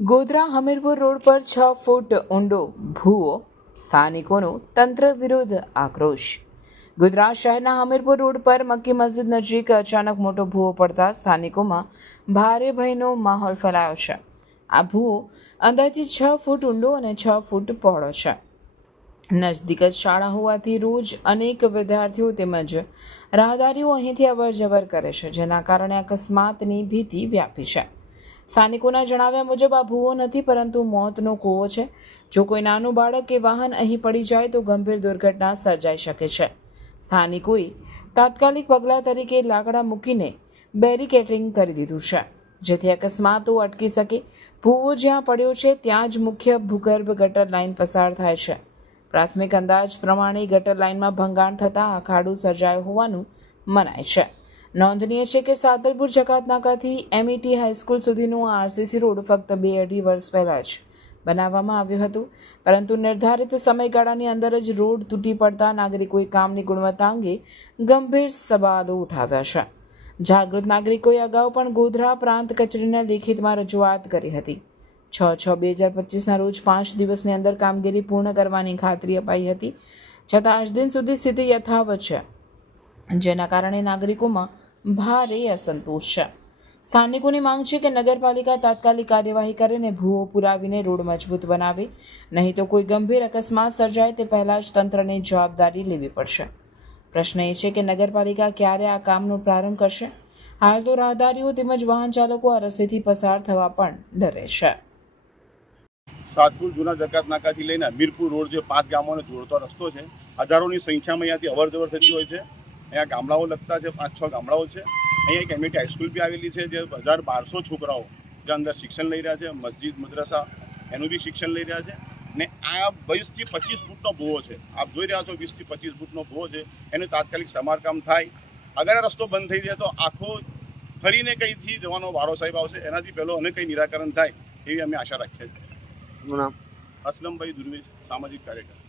Godhra Hamirpur road પર છ ફૂટ ઊંડો ભૂવો સ્થાનિકોનો તંત્ર વિરુદ્ધ આક્રોશ. ગોધરા શહેરના હમીરપુર રોડ પર મક્કી મસ્જિદ નજીક અચાનક મોટો ભૂવો પડતા સ્થાનિકોમાં ભારે ભયનો માહોલ ફેલાયો છે. આ ભૂવો અંદાજે છ ફૂટ ઊંડો અને છ ફૂટ પહોળો છે. નજદીક જ શાળા હોવાથી રોજ અનેક વિદ્યાર્થીઓ તેમજ રાહદારીઓ અહીંથી અવર જવર કરે છે, જેના કારણે અકસ્માતની ભીતિ વ્યાપી છે. સ્થાનિકોના જણાવ્યા મુજબ આ ભૂવો નથી, પરંતુ મોતનો કૂવો છે. જો કોઈ નાનું બાળક કે વાહન અહીં પડી જાય, તો ગંભીર દુર્ઘટના સર્જાઈ શકે છે. સ્થાનિકોએ તાત્કાલિક પગલાં તરીકે લાકડા મૂકીને બેરિકેટિંગ કરી દીધું છે. જેથી અકસ્માતો અટકી શકે. ભૂવો જ્યાં પડ્યો છે, ત્યાં જ મુખ્ય ભૂગર્ભ ગટર લાઇન પસાર થાય છે. પ્રાથમિક અંદાજ પ્રમાણે ગટર લાઇનમાં ભંગાણ થતાં આ સર્જાયો હોવાનું મનાય છે. નોંધનીય છે કે સાતલપુર જકાત નાકાથી M E T high school સુધીનું આરસીસી રોડ ફક્ત બે અઢી વર્ષ પહેલાં જ બનાવવામાં આવ્યું હતું. પરંતુ નિર્ધારિત સમયગાળાની અંદર જ રોડ તૂટી પડતા નાગરિકોએ કામની ગુણવત્તા અંગે ગંભીર સવાલો ઉઠાવ્યા છે. જાગૃત નાગરિકોએ અગાઉ પણ ગોધરા પ્રાંત કચેરીને લેખિતમાં રજૂઆત કરી હતી. છ છ બે હજાર પચીસના રોજ પાંચ દિવસની અંદર કામગીરી પૂર્ણ કરવાની ખાતરી અપાઈ હતી. છતાં આજ દિન સુધી સ્થિતિ યથાવત છે. જેના કારણે નાગરિકોમાં ભારે અસંતોષ છે. સ્થાનિકોની માંગ છે કે નગરપાલિકા તાત્કાલિક કાર્યવાહી કરીને ભૂવો પુરાવીને રોડ મજબૂત બનાવે. નહીં તો કોઈ ગંભીર અકસ્માત સર્જાય તે પહેલાં જ તંત્રને જવાબદારી લેવી પડશે. પ્રશ્ન એ છે કે નગરપાલિકા ક્યારે આ કામનો પ્રારંભ કરશે? હાલ તો રાહદારીઓ તેમજ વાહન ચાલકો આ રસ્તેથી પસાર થવા પણ ડરે છે. સાતપુર, જૂના જકાત નાકાથી લઈને મીરપુર રોડ જે પાંચ ગામોને જોડતો રસ્તો છે, હજારોની સંખ્યામાં અહીંયાથી અવર જવર થતી હોય છે. અહીંયા ગામડાઓ લગતા છે પાંચ છ ગામડાઓ છે અહીંયા એક એમઈટી હાઈસ્કૂલ બી આવેલી છે જે હજાર બારસો છોકરાઓ જે અંદર શિક્ષણ લઈ રહ્યા છે મસ્જિદ મદ્રસા એનું બી શિક્ષણ લઈ રહ્યા છે. ને આ વીસથી પચીસ ફૂટનો ભૂવો છે. આપ જોઈ રહ્યા છો વીસથી પચીસ ફૂટનો ભૂવો છે. એનું તાત્કાલિક સમારકામ થાય. અગર આ રસ્તો બંધ થઈ જાય તો આખો ફરીને કંઈથી જવાનો વારો સાહેબ આવશે એનાથી પહેલો અને કંઈ નિરાકરણ થાય એવી અમે આશા રાખીએ છીએ. અસલમભાઈ દુર્વે સામાજિક કાર્યકર.